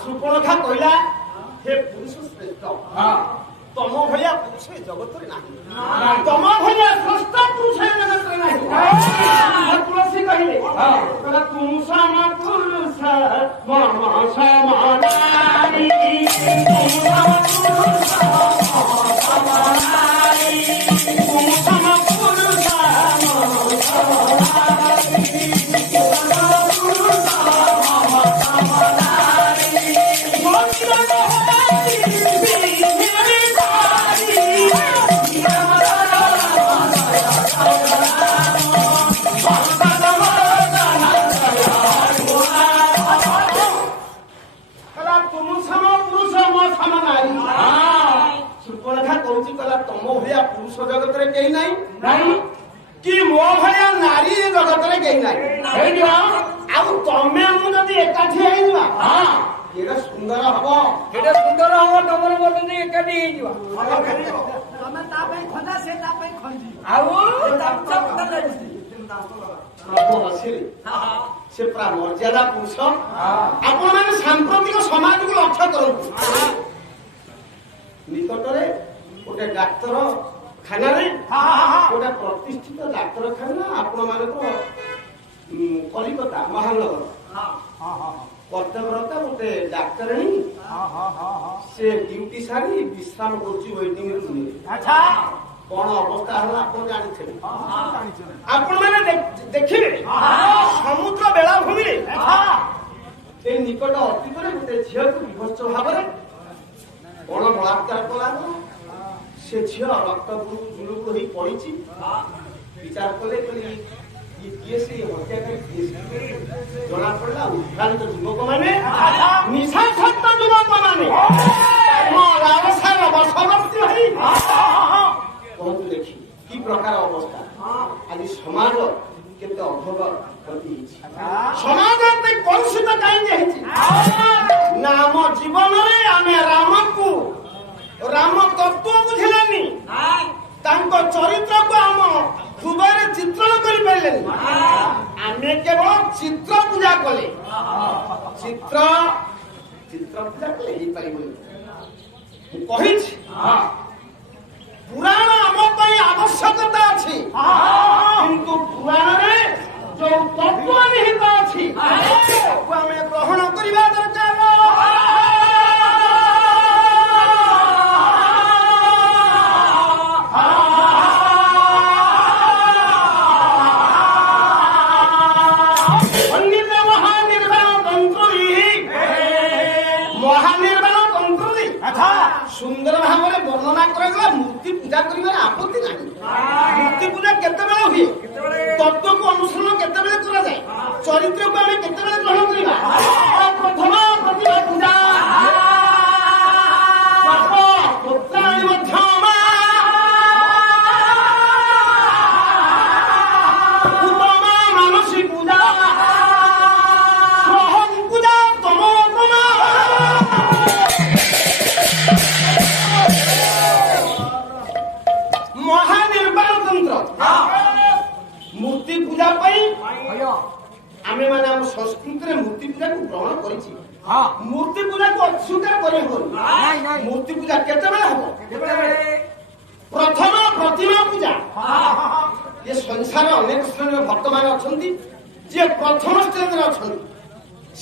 ସୁପର୍ଣ୍ଣକା କହିଲା ହେ ପୁରୁଷ ଶ୍ରେଷ୍ଠ ତମ ଭଳିଆ ପୁରୁଷ ଏ ଜଗତରେ ନାହିଁ ତମ ଭଳିଆ ଶ୍ରେଷ୍ଠ ପୁରୁଷ ଏ ଜଗତରେ ନାହିଁ ତୁଳସୀ କହିଲେ ତୁମ ସମ ପୁରୁଷ ମମ ସମାନାରୀ ଆଉ ତମେ ମୁଁ ଯଦି ଏକାଠି ହେଇଯିବା କେଡେ ସୁନ୍ଦର ହବ। ସେଟା ସୁନ୍ଦର ହବ ତମର ମତେ ନେଇ ଏକାଠି ହେଇଯିବା। ତମେ ତା ପାଇଁ ଖଞ୍ଜା ସେ ତା ପାଇଁ ଖଞ୍ଜି। ଆଉ ତାମସା କଥା ଲାଗିଛି। ପ୍ରଭୁ ହସିଲେ ସେ ପୁରା ମର୍ଯ୍ୟାଦା ପୁରୁଷ। ଆପଣମାନେ ସାମ୍ପ୍ରତିକ ସମାଜକୁ ଲକ୍ଷ୍ୟ କରନ୍ତୁ। ନିକଟରେ ଗୋଟେ ଡାକ୍ତରଖାନାରେ ଗୋଟେ ପ୍ରତିଷ୍ଠିତ ଡାକ୍ତରଖାନା ଆପଣମାନଙ୍କର କଲିକତା ମହାନଗର କର୍ତ୍ତବ୍ୟରତ ଗୋଟେ ଡାକ୍ତରାଣୀ ସେ ଡ୍ୟୁଟି ସାରି ବିଶ୍ରାମ କରୁଛି ୱେଟିଂ ରୁମରେ। କଣ ଅବସ୍ଥା ହେଲା ଆପଣ ଜାଣିଥିବେ। ଆପଣମାନେ ଦେଖିବେ ସମୁଦ୍ର ବେଳାଭୂମିରେ ଏଇ ନିକଟ ଅତୀତରେ ଗୋଟେ ଝିଅକୁ ବିଭତ୍ସ ଭାବରେ କଣ ବଳାତ୍କାର କଲା। ସେ ଝିଅ ରକ୍ତ ଜୁଳୁକୁ ହେଇ ପଡିଛି। ବିଚାର କଲେ କିଏ ସେ ହତ୍ୟାକାରୀ ଜଣା ପଡିଲା। ଉଦ୍ଭ୍ରାନ୍ତ ଯୁବକ ମାନେ ନିଶାସକ୍ତ ଯୁବକ ମାନେ ବଶବର୍ତ୍ତୀ ହୋଇ କହନ୍ତୁ ଦେଖି କି ପ୍ରକାର ଅବସ୍ଥା। ଆଜି ସମାଜ କେତେ ଅଧୋଗତି ହେଇଛି। ସମାଜ ଏତେ କଳୁଷିତ କାହିଁକି ହେଇଛି ନା ଆମ ଜୀବନରେ ଆମେ ରାମକୁ ରାମ ତତ୍ତ୍ୱ ବୁଝିଲେନି। ତାଙ୍କ ଚରିତ୍ରକୁ ଆମ ହୃଦୟରେ ଚିତ୍ରଣ କରିପାରିଲେନି। ଆମେ କେବଳ ଚିତ୍ର ପୂଜା କଲେ। ଚିତ୍ର ପୂଜା କଲେ ହେଇପାରିବନି। ମୁଁ କହିଛି ପୁରାଣ ଆମ ପାଇଁ ଆବଶ୍ୟକତା ଅଛି କିନ୍ତୁ ପୁରାଣରେ ଯୋଉ ତତ୍ତ୍ୱ ନିହିତ ଅଛି ତାକୁ ଆମେ ଗ୍ରହଣ କରିବା ଦରକାର। ସୁନ୍ଦର ଭାବରେ ବର୍ଣ୍ଣନା କରାଗଲା। ମୂର୍ତ୍ତି ପୂଜା କରିବାରେ ଆପତ୍ତି ନାହିଁ। ମୂର୍ତ୍ତି ପୂଜା କେତେବେଳେ ହୁଏ, ତତ୍ତ୍ୱକୁ ଅନୁସରଣ କେତେବେଳେ କରାଯାଏ, ଚରିତ୍ରକୁ ଆମେ କେତେବେଳେ ଗ୍ରହଣ କରିବା। ପ୍ରଥମ ପ୍ରତିଭା ପୂଜା ମାନସୀ ପୂଜା ପୂଜା ତମ ମହାନିର୍ବାଣ ତନ୍ତ୍ର। ମୂର୍ତ୍ତି ପୂଜା ପାଇଁ ଆମେ ମାନେ ଆମ ସଂସ୍କୃତିରେ ମୂର୍ତ୍ତି ପୂଜାକୁ ଗ୍ରହଣ କରିଛି। ମୂର୍ତ୍ତି ପୂଜାକୁ ଅସ୍ୱୀକାର କରିହେବନି। ମୂର୍ତ୍ତି ପୂଜା କେତେବେଳେ ହବ? ପ୍ରଥମ ପ୍ରତିମା ପୂଜା। ଏ ସଂସାରରେ ଅନେକ ଶ୍ରେଣୀର ଭକ୍ତମାନେ ଅଛନ୍ତି ଯିଏ ପ୍ରଥମ ଶ୍ରେଣୀରେ ଅଛନ୍ତି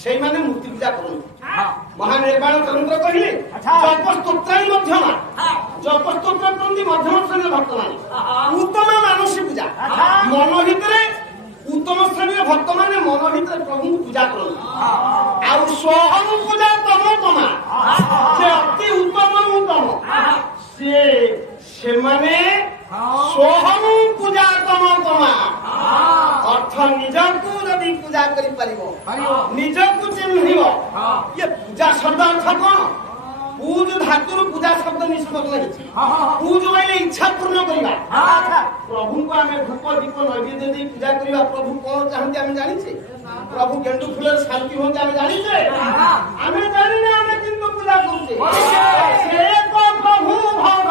ସେଇମାନେ ମୂର୍ତ୍ତି ପୂଜା କରନ୍ତି। ମହାନିର୍ବାଣ ତନ୍ତ୍ର କହିଲେ ଜପସ୍ତୋତ୍ରାଣୀ ମଧ୍ୟମା ଜପସ୍ତୋତ୍ର କରନ୍ତି ମଧ୍ୟମ ଶ୍ରେଣୀର ଭକ୍ତମାନେ। ଉତ୍ତମ ମାନସୀ ପୂଜା ମନ ଭିତରେ ଉତ୍ତମ ଶ୍ରେଣୀର ଭକ୍ତମାନେ ମନ ଭିତରେ ପ୍ରଭୁଙ୍କୁ ପୂଜା କରନ୍ତି। ଆଉ ସ୍ୱହଂ ପୂଜା ତମ ତମା ସେ ଅତି ଉତ୍ତମ ସେମାନେ ସ୍ୱହଂ ପୂଜା ତମ ତମା ଅର୍ଥ ନିଜକୁ ଯଦି ପୂଜା କରିପାରିବ ନିଜକୁ ଚିହ୍ନିବ। ଇଏ ପୂଜା ଶବ୍ଦ ଅର୍ଥ କଣ? ପୂଜ ଧାତୁରୁ ପୂଜା ଶବ୍ଦ ନିଷ୍ପତ୍ତି ହେଇଛି। ପୂଜ ମାନେ ଇଚ୍ଛା ପୂର୍ଣ୍ଣ କରିବା। ପ୍ରଭୁଙ୍କୁ ଆମେ ଧୂପ ଦୀପ ନୈବେଦ୍ୟ ଦେଇ ପୂଜା କରିବା। ପ୍ରଭୁ କଣ ଚାହାନ୍ତି ଆମେ ଜାଣିଛେ? ପ୍ରଭୁ ଗେଣ୍ଡୁ ଫୁଲରେ ଶାନ୍ତି ହୁଅନ୍ତି ଆମେ ଜାଣିଛେ? ଆମେ ଜାଣିନେ ଆମେ କିନ୍ତୁ ପୂଜା କରୁଛେ। ସେ ପ୍ରଭୁ ଭଗବାନ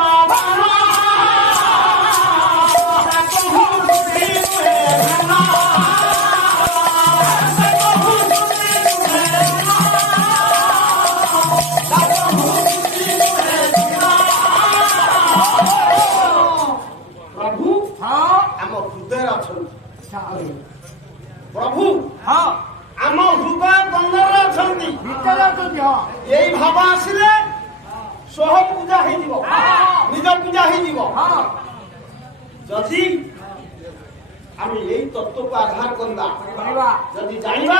ପ୍ରଭୁ ଆମ ହୃଦୟ ବନ୍ଦରରେ ଅଛନ୍ତି। ଏଇ ଭାବ ଆସିଲେ ସ୍ୱହ ପୂଜା ହେଇଯିବ, ନିଜ ପୂଜା ହେଇଯିବ। ଯଦି ଆମେ ଏଇ ତତ୍ତ୍ୱକୁ ଆଧାର କରିବା, ଯଦି ଜାଣିବା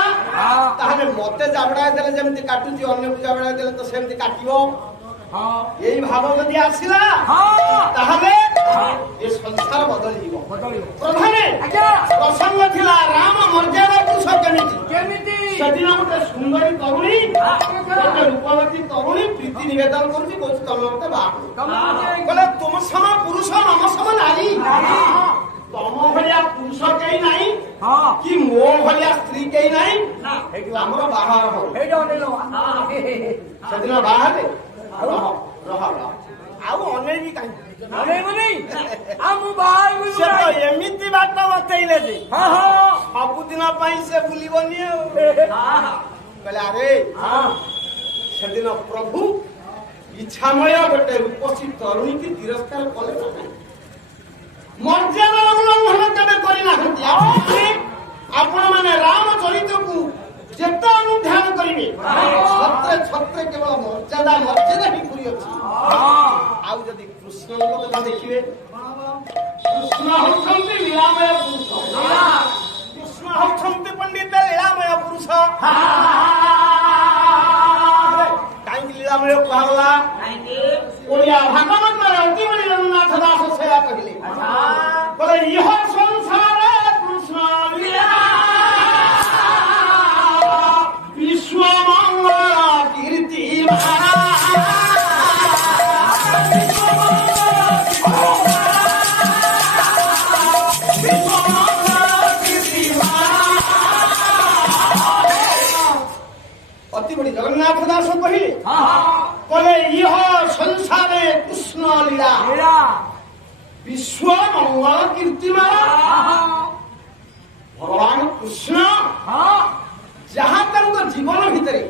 ତାହେଲେ ମତେ ଜାବଡ଼ା ଦେଲେ ଯେମିତି କାଟୁଛି ଅନ୍ୟକୁ ଜାବଡ଼ା ଦେଲେ ତ ସେମିତି କାଟିବ। ଏଇ ଭାବ ଯଦି ଆସିଲା ତାହେଲେ ଏ ସଂସାର ବଦଳିଯିବ। ପ୍ରଥମେ ପ୍ରସଙ୍ଗ ଥିଲା ରାମ ମର୍ଯ୍ୟାଦା ପୁରୁଷ କେମିତି। ସେଦିନ ଗୋଟେ ସୁନ୍ଦରୀ ତରୁଣୀ ଗୋଟେ ରୂପବତୀ ତରୁଣୀ ପ୍ରୀତି ନିବେଦନ କରୁଛି, କହୁଛି ତମେ ମତେ ବାହା କହିଲେ ତୁମ ସମ ପୁରୁଷ ନମ ସମ ନାରୀ। ତମ ଭଳିଆ ପୁରୁଷ କେହି ନାହିଁ ହଁ କି ମୋ ଭଳିଆ ସ୍ତ୍ରୀ କେହି ନାହିଁ ଆମର ବାହାର ହବ ହେଇଟା ଅନେଇଲ ସେଦିନ ବାହାରେ ରହ ରହ ରହ ଆଉ ଅନେଇବି କାହିଁକି ଅନେଇବନି ଆଉ ମୁଁ ବାହାରକୁ ସେ ତ ଏମିତି ବାଟ ବତେଇଲେ ଯେ ହଁ ହଁ ସବୁଦିନ ପାଇଁ ସେ ବୁଲିବନି ଆଉ କହିଲେ ଆରେ ସେଦିନ ପ୍ରଭୁ ଇଚ୍ଛାମୟ ଗୋଟେ ରୂପସୀ ତରୁଣୀକି ତିରସ୍କାର କଲେ ନା ନାହିଁ ମର୍ଯ୍ୟାଦା ଉଲ୍ଲଂଘନ କେବେ କରିନାହାନ୍ତି ଆପଣ ମାନେ ରାମଚରିତ୍ରକୁ ଯେତେ ଅନୁଧ୍ୟାନ କରିବେ ଛତ୍ରେ ଛତ୍ରେ କେବଳ ମର୍ଯ୍ୟାଦା ହିଁ ପୁରୀ ଅଛି ଆଉ ଯଦି କୃଷ୍ଣଙ୍କ କଥା ଦେଖିବେ କୃଷ୍ଣ ହଉଛନ୍ତି ଲୀଳାମୟ ପୁରୁଷ କୃଷ୍ଣ ହଉଛନ୍ତି ପଣ୍ଡିତ ଲୀଳାମୟ ପୁରୁଷ କାହିଁକି ଲୀଳାମୟ କୁହାଗଲା ଓଡ଼ିଆ ଭାଗବତର ଅତିବଳି ଜଗନ୍ନାଥ ଦାସ ସେୟା କହିଲେ କହିଲେ ଇହ ସଂସାର କୃଷ୍ଣ ଲୀଳା ବିଶ୍ୱ ମଙ୍ଗଳ କୀର୍ତ୍ତି ଅତିବଳି ଜଗନ୍ନାଥ ଦାସ କହିଲେ କହିଲେ ଇହ ସଂସାରେ କୃଷ୍ଣ ଲୀଳା ବିଶ୍ୱ ମଙ୍ଗଳ କୀର୍ତ୍ତିମା ଭଗବାନ କୃଷ୍ଣ ଯାହା ତାଙ୍କ ଜୀବନ ଭିତରେ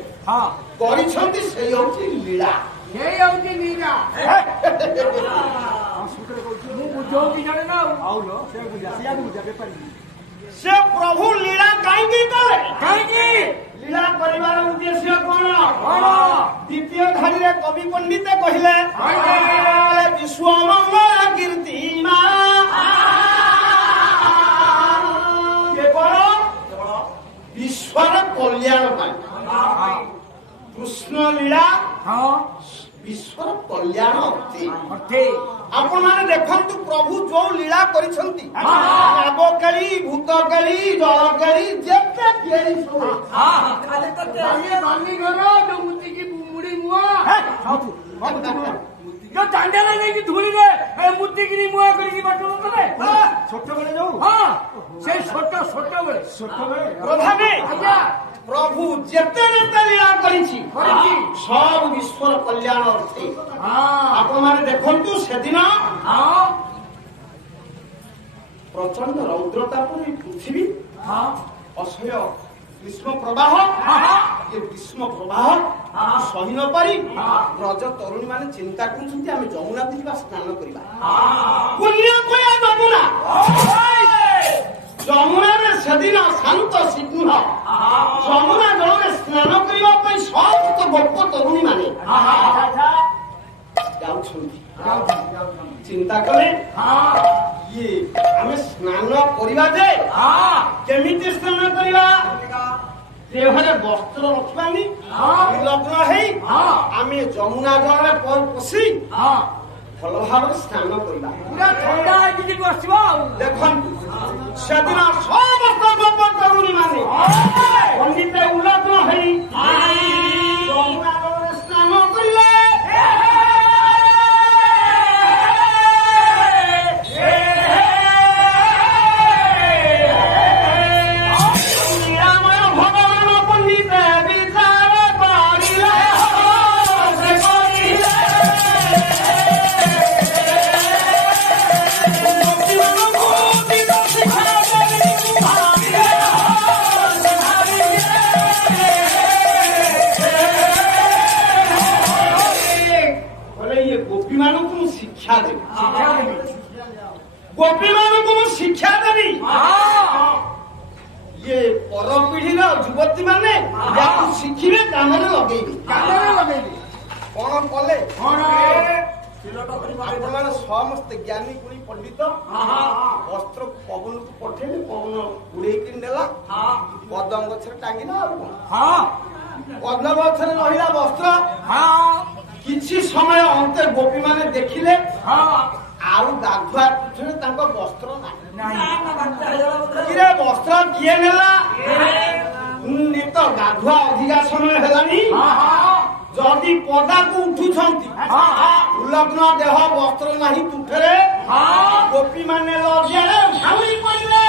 କରିଛନ୍ତି ସେଇ ହଉଛି ଲୀଳା ସେ ପ୍ରଭୁ ଲୀଳା କାହିଁକି କଲେ ଲୀଳା କରିବାର ଉଦ୍ଦେଶ୍ୟ କଣ ଦ୍ୱିତୀୟ ଧାଡ଼ିରେ କବି ପଣ୍ଡିତ କହିଲେ ବିଶ୍ୱ ମଙ୍ଗଳ କୀର୍ତ୍ତି କେବଳ ବିଶ୍ୱର କଲ୍ୟାଣ ପାଇଁ କୃଷ୍ଣ ଲୀଳା ବିଶ୍ୱର କଲ୍ୟାଣ ଅଟେ ଆପଣ ମାନେ ଦେଖନ୍ତୁ ପ୍ରଭୁ ଯୋଉ ଲୀଳା କରିଛନ୍ତି ନାଗ କେଳି ଭୂତ କେଳି ଜଳ କେଳି ଯେତେ କେଳି ସବୁ ଦାଣ୍ଡରେ ନେଇକି ଧୂଳିରେ ମୁତିକିରି ମୁଆ କରିକି ବାଟଣ କଲେ ଛୋଟବେଳେ ଯୋଉ ସେଇ ଛୋଟବେଳେ ପ୍ରଧାନେ ଆଜ୍ଞା ପ୍ରଭୁ ଯେତେ ଯେତେ ଲୀଳା କରିଛି ସବୁ ବିଶ୍ୱର କଲ୍ୟାଣ ଅଟେ ଆପଣ ମାନେ ଦେଖନ୍ତୁ ସେଦିନ ପ୍ରଚଣ୍ଡ ରୌଦ୍ରତାପରେ ପୃଥିବୀ ଅସହ୍ୟ ଗ୍ରୀଷ୍ମ ପ୍ରବାହ ଏ ଗ୍ରୀଷ୍ମ ପ୍ରବାହ ସହି ନ ପାରି ବ୍ରଜ ତରୁଣୀ ମାନେ ଚିନ୍ତା କରୁଛନ୍ତି ଆମେ ଯମୁନାକୁ ଯିବା ସ୍ନାନ କରିବା ପୁଣ୍ୟକୟା ଯମୁନା ଯମୁନାରେ ସେଦିନ ଶାନ୍ତ ସିଂହ ଯମୁନା ଜଳରେ ସ୍ନାନ କରିବା ପାଇଁ ସମସ୍ତ ଗୋପ ତରୁଣୀ ମାନେ ଯାଉଛନ୍ତି ଚିନ୍ତା କଲେ ଇଏ ଆମେ ସ୍ନାନ କରିବା ଯେ କେମିତି ସ୍ନାନ କରିବା ଦେହରେ ବସ୍ତ୍ର ରଖିବାନି ଲଗ୍ନ ହେଇ ଆମେ ଯମୁନା ଜଳରେ ପଶି ଭଲ ଭାବରେ ସ୍ନାନ କରିବା ପୁରା ଥଣ୍ଡା ହେଇକି ବସିବ ଦେଖନ୍ତୁ ସେଦିନ ସମସ୍ତ ଗୋପ ତରୁଣୀ ମାନେ ପଣ୍ଡିତ ଉଲ୍ଲଗ୍ନ ହେଇ ଯମୁନା ଜଳରେ ସ୍ନାନ କରିଲେ ଗୋପୀ ମାନଙ୍କୁ ମୁଁ ଶିକ୍ଷା ଦେବି ଇଏ ପର ପିଢିର ଯୁବତୀ ମାନେ ଯାହାକୁ ଶିଖିବେ କାମରେ ଲଗେଇବେ କଣ କଲେ ଆପଣମାନେ ସମସ୍ତେ ଜ୍ଞାନୀ ଗୁଣୀ ପଣ୍ଡିତ ବସ୍ତ୍ର ପବନକୁ ପଠେଇଲେ ପବନ ଉଡେଇକି ନେଲା କଦମ ଗଛରେ ଟାଙ୍ଗିଲା ଆଉ କଣ କଦମ ଗଛରେ ରହିଲା ବସ୍ତ୍ର କିଛି ସମୟ ଅନ୍ତେ ଗୋପୀ ମାନେ ଦେଖିଲେ ଆଉ ଗାଧୁଆ ପିଛରେ ତାଙ୍କ ବସ୍ତ୍ର ନାହିଁ ବସ୍ତ୍ର କିଏ ନେଲା ତ ଗାଧୁଆ ଅଧିକା ସମୟ ହେଲାନି যদি পদাକୁ ଉଠୁଛନ୍ତି ଉଲଗ୍ନ ଦେହ ବସ୍ତ୍ର ନାହିଁ ତୁଠରେ ଗୋପୀ ମାନେ ଲଜ୍ଜାରେ ଭାଉଳି ପଡ଼ିଲେ।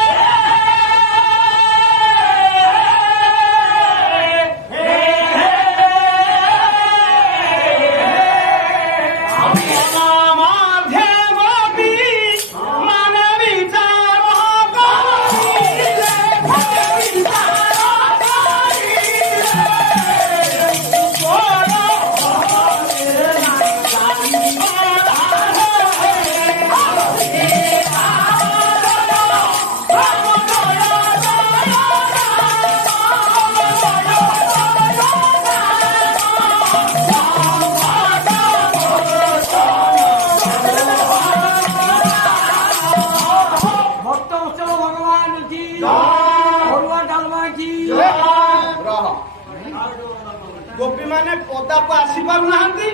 ଗୋପୀ ମାନେ ପଦାକୁ ଆସି ପାରୁନାହାନ୍ତି।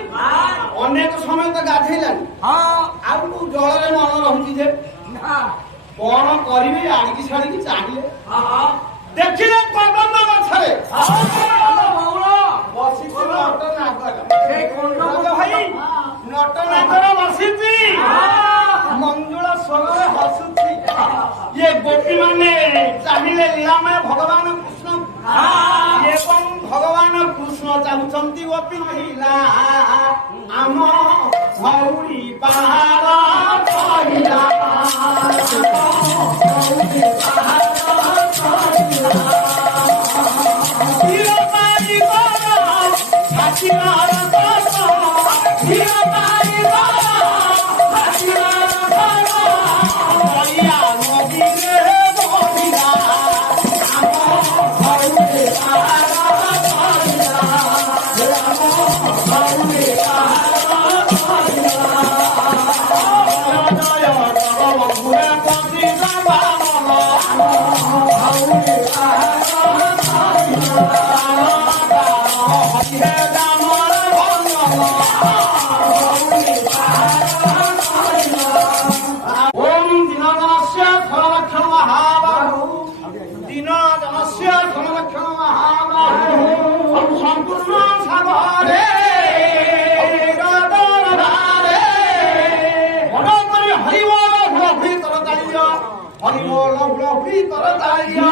ଅନେକ ସମୟ ତ ଗାଧେଇଲାଣି ଆଉ ଜଳରେ ମନ ରହୁଛି ଯେ କଣ କରିବେ ଆଡ଼ିକି ଛାଡ଼ିକି ଚାହିଁଲେ ଦେଖିଲେ କଦମ୍ବ ଗଛରେ ବସିଛି ନଟନାଗର ବସିଛି ମଞ୍ଜୁଳ ସ୍ୱରରେ ହସୁଛି। ଇଏ ଗୋପୀ ମାନେ ଚାହିଁଲେ ଲୀଳାମୟ ଭଗବାନ କୃଷ୍ଣ ଏବଂ ଭଗବାନ କୃଷ୍ଣ ଚାହୁଁଛନ୍ତି ଗୋପୀ ମହିଳା ଆମ ଭଉଣୀ ପାହାର କହିଲା হরিবোল হুড়হুড়ি করতালিয়া